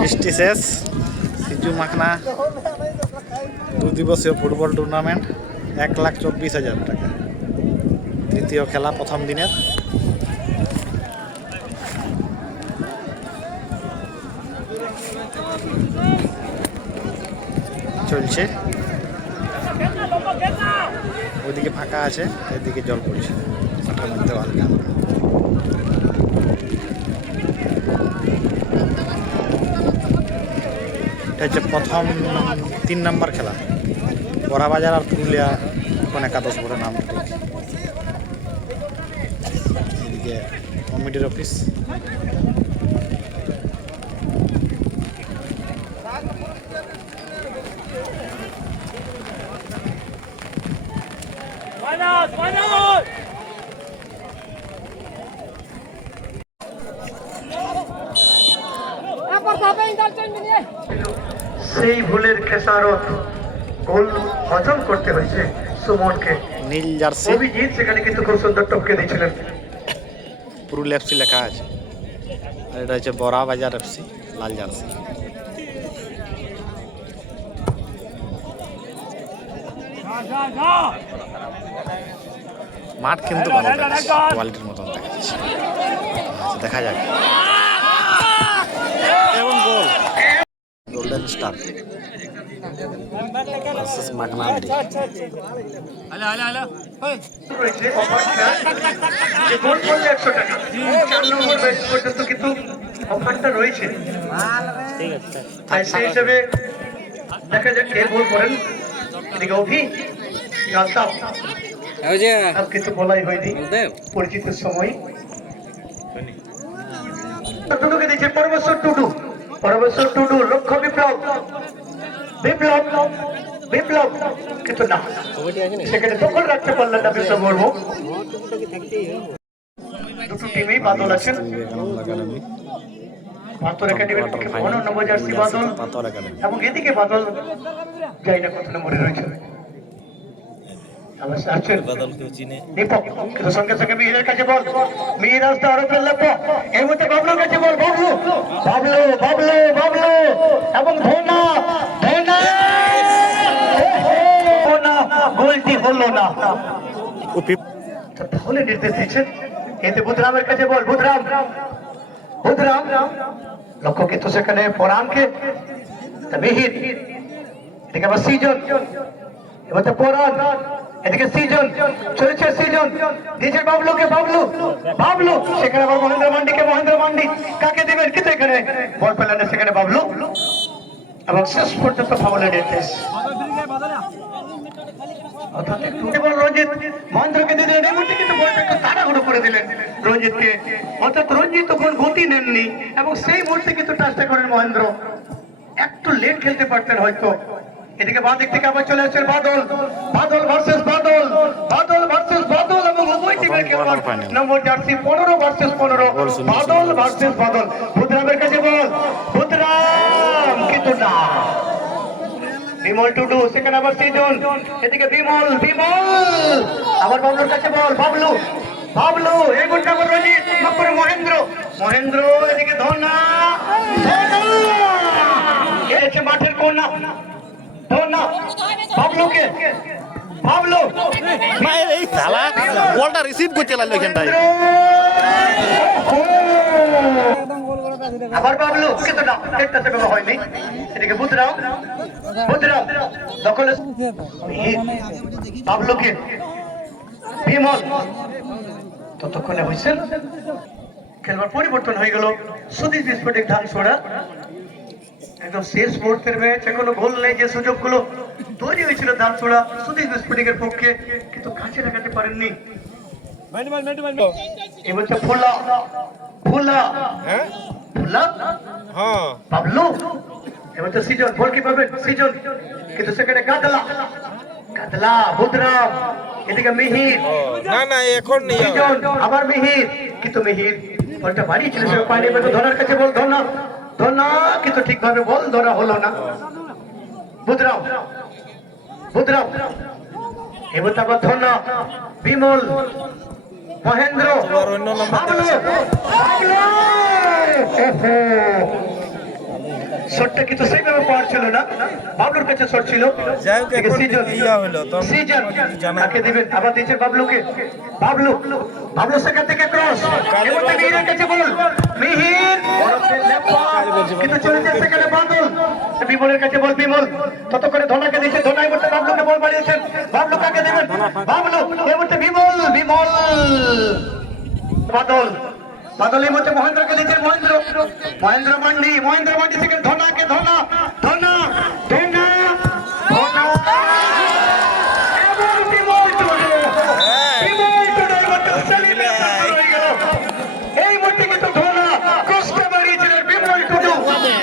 বৃষ্টি শেষ, সিজু makhana 2 দিবসীয় football tournament 1,24,000 টাকা। তৃতীয় খেলা প্রথম দিনের। চলছে, ওইদিকে ফাঁকা আছে, এদিকে জল পড়ছে মাঠের মধ্যে হালকা। এটা হচ্ছে প্রথম 3 নম্বর খেলা, বড়াবাজার আর পুরুলিয়া কোন একাদশ বড় নাম। এদিকে কমিটির অফিস। সেই ভুলের খেসারত গোল হজম করতে হয়েছে সুমনকে। নীল জার্সি, অভিজিৎ সেখানে কিন্তু খুব সুন্দর টপকে দিয়েছিলেন। পুরুলিয়া এফসি লেখা আছে, আর এটা হচ্ছে বড়াবাজার এফসি, লাল জার্সি। মাঠ কিন্তু ভালো কোয়ালিটির মতন দেখাচ্ছে। দেখা যাক, এবং গোল, গোল্ডেন স্টার ভার্সেস মাগনান্ডি। গোল করলে 100 টাকা, 4 নম্বর ব্যাচ পর্যন্ত কিন্তু অফারটা রয়েছে। সেই হিসেবে দেখা যাক কে গোল করেন। এদিকে অভি জানতাম আর কিছু বলাই হয়নি, পরিচিত সময় টুডুকে দিচ্ছে পরমেশ্বর টুডু। পরমেশ্বর টুডু, লক্ষ্য বিপ্লব, বিপ্লব বিপ্লব কিন্তু না, সেখানে দখল রাখতে পারলেন না বিপ্লব মুর্মু। দুটো টিমই বাদল আছেন, পাথর একাডেমির পক্ষে 15 নম্বর জার্সি বাদল, এবং এদিকে বাদল যাই না কত নম্বরে রয়েছে। সঙ্গে সঙ্গে মিহিরের কাছে বল, মিহির আসতে আরো ফেললে এই মুহূর্তে বাবলুর কাছে বল, বাবলু বাবলু বাবলু বাবলু এবং ধোনা ধোনা, গোলটি হলো না। তাহলে নির্দেশ দিচ্ছেন, এতে বুধরামের কাছে বল, বুধরাম বুধরাম লক্ষ্য কিন্তু সেখানে পরানকে, মিহির এদিকে আবার সিজন, এবার পরান, এদিকে সিজন চলেছে, সিজন দিয়েছে বাবলুকে, বাবলু বাবলু সেখানে আবার মহেন্দ্র মান্ডিকে, মহেন্দ্র মান্ডি কাকে দেবেন, কিন্তু এখানে বল পেলেন না সেখানে বাবলু, এবং শেষ পর্যন্ত ফাউলের নির্দেশ। রঞ্জিত মহেন্দ্রকে দিয়ে দিলেন, এমনটি কিন্তু বলটা একটু তাড়াহুড়ো করে দিলেন রঞ্জিতকে, অর্থাৎ রঞ্জিত তখন গতি নেননি এবং সেই মুহূর্তে কিন্তু টাচটা করেন মহেন্দ্র। একটু লেট খেলতে পারতেন হয়তো। এদিকে বাঁ দিক থেকে আবার চলে আসছেন বাদল, বাদল ভার্সেস বাদল, বাদল ভার্সেস বাদল, এবং উভয় টিমের খেলোয়াড় নম্বর জার্সি 15 ভার্সেস 15, বাদল ভার্সেস বাদল। বুধরামের কাছে বল, বুধরাম কিন্তু না, বিমল টুডু সেখানে আবার সিজন, এদিকে বিমল, বিমল আবার বাবলুর কাছে বল, বাবলু বাবলু এই গোলটা আবার রঞ্জিত, মহেন্দ্র, মহেন্দ্র এদিকে ধনা, এসে মাঠের কোনা, ধনা বাবলুকে, বাবলু এই খেলা বলটা রিসিভ করতে লাগলো এখানটায়, আবার বাবলু কিন্তু না, একটা সেবা হয়নি। এদিকে বুধরাম, বুধরাম দখলে বাবলুকে, বিমল ততক্ষণে হয়েছেন। খেলবার পরিবর্তন হয়ে গেল, সুদীপ স্পোর্টিং ধানসোড়া। একদম শেষ মুহূর্তের ম্যাচ, এখনো গোল নেই। যে সুযোগগুলো তৈরি হয়েছিল ধানসোড়া সুদীপ স্পোর্টিং এর পক্ষে, কিন্তু কাছে লাগাতে পারেননি। এবার ফুলা ফুলা ফুলা বাবলু, এবার তো সিজন বল কি পাবেন, সিজন কিন্তু সেখানে কাতলা, কাতলা বুধরাম, এদিকে মিহির, না না এখন নেই, সিজন আবার মিহির, কিন্তু মিহির বলটা বাড়ি ছিল সে পায়নি। এবার ধরার কাছে বল, ধনা ধনা কিন্তু ঠিকভাবে বল ধরা হলো না। বুধরাম, বুধরাম এবার আবার ধনা, বিমল, মহেন্দ্র, বাবলু, বাবলু শটটা কিন্তু সেইভাবে পাওয়ার ছিল না, বাবলুর কাছে শট ছিল। যাই হোক, এখন সিজন ইয়া হলো, তো আমি সিজন কিছু জানাই। তাকে দিবেন, আবার দিয়েছেন বাবলুকে। বাবলু বাবলু সেখান থেকে ক্রস, এবার মিহিরের কাছে বল, মিহির কিন্তু চলেছে সেখানে বাদল, বিমলের কাছে বল, বিমল ততক্ষণে ধনাকে দিয়েছে, ধনা এবার বাবলুকে বল বাড়িয়েছেন, বাবলু কাকে দেবেন, বাবলু এবার বিমল, বিমল বাদল, বাদল এই মধ্যে মহেন্দ্রকে দিচ্ছেন, মহেন্দ্র মহেন্দ্র মান্ডি থেকে ধনাকে, ধনা ধনা ধনা ধনা এবং বিমল টুডু, বিমল টুডু এর মধ্যে সেলিব্রেশন হয়ে গেল। এই মধ্যে কিন্তু ধনা কষ্টে বাড়িয়েছিলেন, বিমল টুডু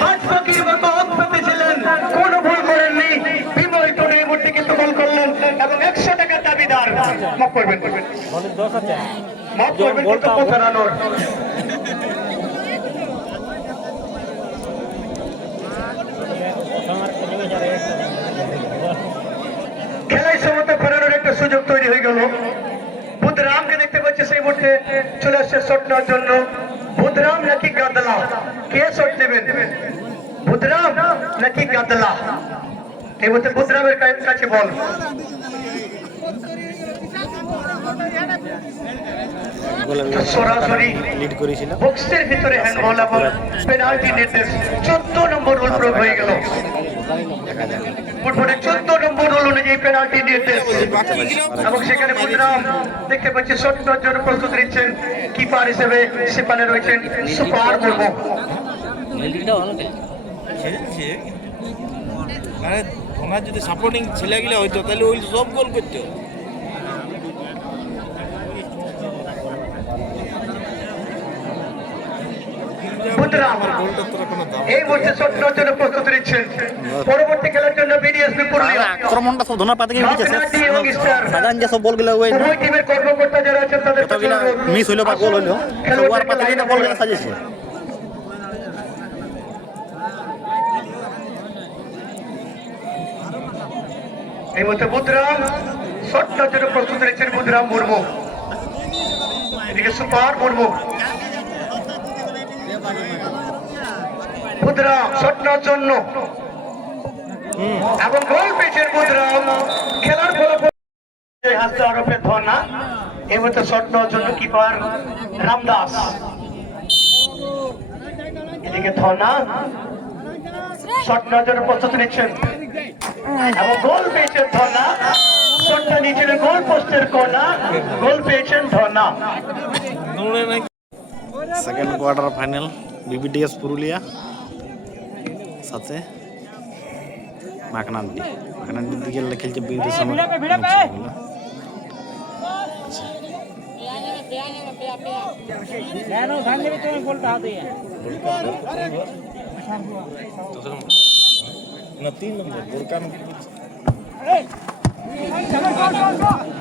বাজপাখির মতো অক্ষতে ছিলেন, কোনো ভুল করেননি। বিমল টুডু এই মধ্যে কিন্তু গোল করলেন এবং 100 টাকার দাবিদার। মাফ করবেন, মাফ করবেন কিন্তু পৌঁছানোর। খেলায় সমতা ফেরানোর একটা সুযোগ তৈরি হয়ে গেল। বুধরামকে দেখতে পাচ্ছি সেই মুহূর্তে চলে আসছে শট নেওয়ার জন্য। বুধরাম নাকি গাদলা, কে শট নেবেন, বুধরাম নাকি গাদলা? এই মুহূর্তে বুধরামের কাছে বল, সরাসরি লিড করেছিল। বক্সের ভিতরে হ্যান্ডবল এবং পেনাল্টি নির্দেশ। 14 নম্বর রুল প্রয়োগ হয়ে গেল। ফুটবলের 14 নম্বর রুল অনুযায়ী পেনাল্টি নির্দেশ এবং সেখানে বুধরাম দেখতে পাচ্ছি শট নেওয়ার জন্য প্রস্তুত নিচ্ছেন। কিপার হিসেবে সেখানে রয়েছেন সুপার মুর্মু। খেলছে মানে ওনার যদি সাপোর্টিং ছেলেগুলো হইতো তাহলে ওই সব গোল করতো। বুধরাম এই মুহূর্তে শট নেওয়ার জন্য প্রস্তুত নিচ্ছেন। পরবর্তী খেলার জন্য বিডিএসপি পুরুলিয়া আক্রমণটা সব ধনার পাতে গিয়ে উঠেছে, সাজান যে সব বলগুলো ওই উভয় টিমের কর্মকর্তা যারা আছেন তাদের যতগুলা মিস হইলো বা গোল হইলো সব ওর পাতে গিয়ে বলগুলো সাজিয়েছে। এই মুহূর্তে বুধরাম শট নেওয়ার জন্য প্রস্তুত নিচ্ছেন বুধরাম মুর্মু, এদিকে সুপার মুর্মু। বুধরাম শট নেওয়ার জন্য এবং গোল পেয়েছেন বুধরাম। খেলার ফলাফল হাসতে আরোপে ধনা, এই মুহূর্তে শট নেওয়ার জন্য কিপার রামদাস, এদিকে ধনা শট নেওয়ার জন্য প্রস্তুতি নিচ্ছেন এবং গোল পেয়েছেন ধনা। শটটা নিয়েছিলেন গোল পোস্টের কোনা, গোল পেয়েছেন ধনা। সেকেন্ড কোয়ার্টার ফাইনাল বিবিডিএস পুরুলিয়া সাথে মাকনান্ডি দিকে খেলছে বিবিডিএস আমার। না 3 নম্বর গোল কাম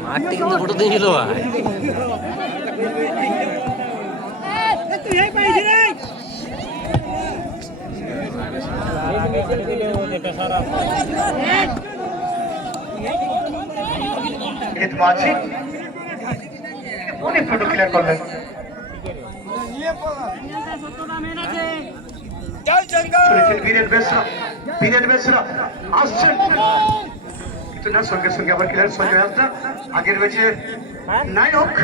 মাঠটি কিন্তু ফটো দিয়েছিল ভাই। অনেক ফটো ক্লিয়ার করলেন। বীরেন বেসরা আসছেন কিন্তু না, সঙ্গে সঙ্গে আবার ক্লিয়ার সঞ্জয় হাসদা আগের ম্যাচে নায়ক,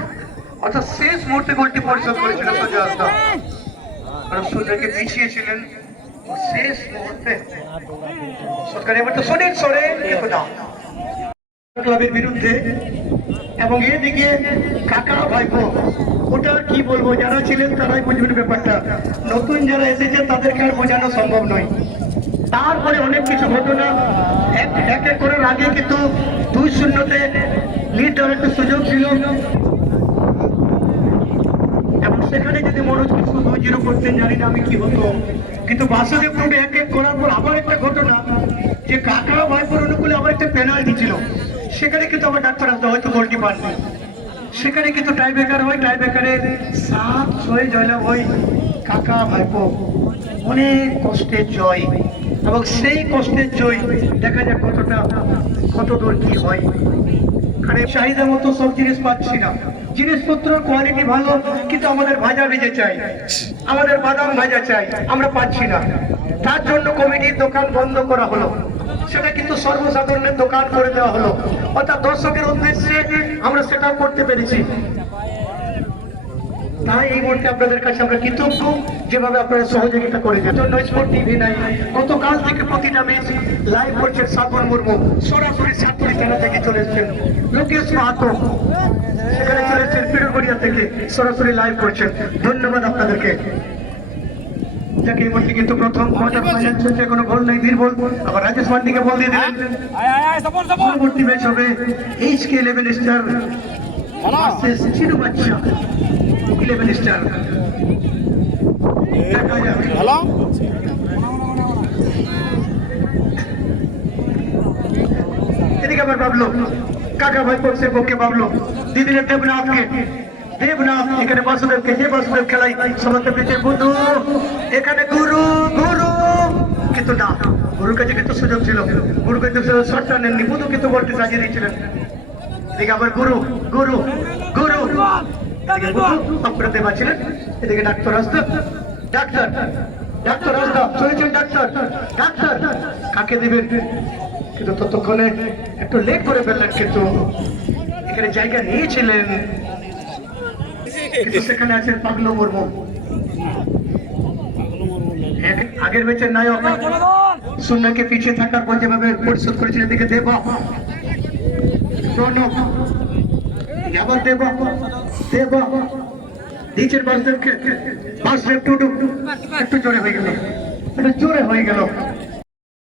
অর্থাৎ শেষ মুহূর্তে গোলটি পরিশোধ করেছিলেন সঞ্জয় হাসদা, কারণ সূর্যকে পিছিয়েছিলেন শেষ মুহূর্তে। সরকার এবার তো শোনেন সরে ক্লাবের বিরুদ্ধে এবং এদিকে কাকা ভাইপো, ওটা কি বলবো, যারা ছিলেন তারাই বুঝবেন ব্যাপারটা, নতুন যারা এসেছে তাদেরকে আর বোঝানো সম্ভব নয়। তারপরে অনেক কিছু ঘটনা এক এক করার আগে কিন্তু 2-0-তে লিড দেওয়ার একটা সুযোগ ছিল এবং সেখানে যদি মনোজ কিছু 2-0 করতেন জানি না আমি কি হতো, কিন্তু বাসুদেবপুর এক এক করার পর আবার একটা ঘটনা যে কাকা ভাইপোর অনুকূলে আবার একটা পেনাল্টি ছিল, সেখানে কিন্তু আমার ডাক্তার আসতে হয়তো গোলটি পাননি, সেখানে কিন্তু টাইব্রেকার হয়, টাইব্রেকারে 7-6 জয়লাভ হয় কাকা ভাইপো। অনেক কষ্টের জয় এবং সেই কষ্টের জয় দেখা যাক কত দূর কি হয়। কারণ চাহিদা মতো সব জিনিস পাচ্ছি না, জিনিসপত্র কোয়ালিটি ভালো, কিন্তু আমাদের ভাজা ভেজে চাই, আমাদের বাদাম ভাজা চাই, আমরা পাচ্ছি না। তার জন্য কমিটির দোকান বন্ধ করা হলো, সেটা কিন্তু সর্বসাধারণের দোকান করে দেওয়া হলো, অর্থাৎ দর্শকের উদ্দেশ্যে আমরা সেটাও করতে পেরেছি। তাই এই মুহূর্তে আপনাদের কাছে আমরা কৃতজ্ঞ, যেভাবে আপনারা সহযোগিতা করে দেন। স্পোর্ট টিভি নাই, গতকাল থেকে প্রতিটা ম্যাচ লাইভ করছেন সাবন মুর্মু, সরাসরি সাতপুরি থানা থেকে চলে এসেছেন। লোকেশ মাহাতো সেখানে চলে এসেছেন পিরুগড়িয়া থেকে, সরাসরি লাইভ করছেন। ধন্যবাদ আপনাদেরকে। যাকে এই মুহূর্তে কিন্তু প্রথম কোয়ার্টার ফাইনাল চলছে, কোনো গোল নেই, ধীর বল, আবার রাজেশ মান্ডিকে বল দিয়ে দিলেন। পরবর্তী ম্যাচ হবে HK11 স্টার ভার্সেস চিনু বাচ্চা 11 স্টার। হ্যালো এদিকে আবার বাবলু, কাকা ভাই পক্ষে পক্ষে বাবলু, দিদির দেবনাথকে, দেবনাথ এখানে বাসুদেবকে, যে বাসুদেব খেলাই সমাজের পেয়েছে বন্ধু, এখানে গুরু গুরু, কিন্তু না, গুরুর কাছে কিন্তু সুযোগ ছিল, গুরু কিন্তু শটটা নেননি, বুধু কিন্তু বলতে সাজিয়ে দিয়েছিলেন। এদিকে আবার গুরু গুরু গুরু, এদিকে বুধু আপনারা দেবা ছিলেন, এদিকে ডাক্তার আসতো, ডাক্তার ডাক্তার আসতো, চলেছেন ডাক্তার, ডাক্তার কাকে দিবেন, কিন্তু ততক্ষণে একটু লেট করে ফেললেন, কিন্তু এখানে জায়গা নিয়েছিলেন, কিন্তু সেখানে আছেন পাগলু মুর্মু, আগের ম্যাচের নায়ক, শূন্যকে পিছিয়ে থাকার পর যেভাবে পরিশোধ করেছিলেন। এদিকে দেব প্রণব, আবার দেব দেব নিচের বাসদেবকে, বাসদেব টুটু একটু জোরে হয়ে গেল, একটু জোরে হয়ে গেল।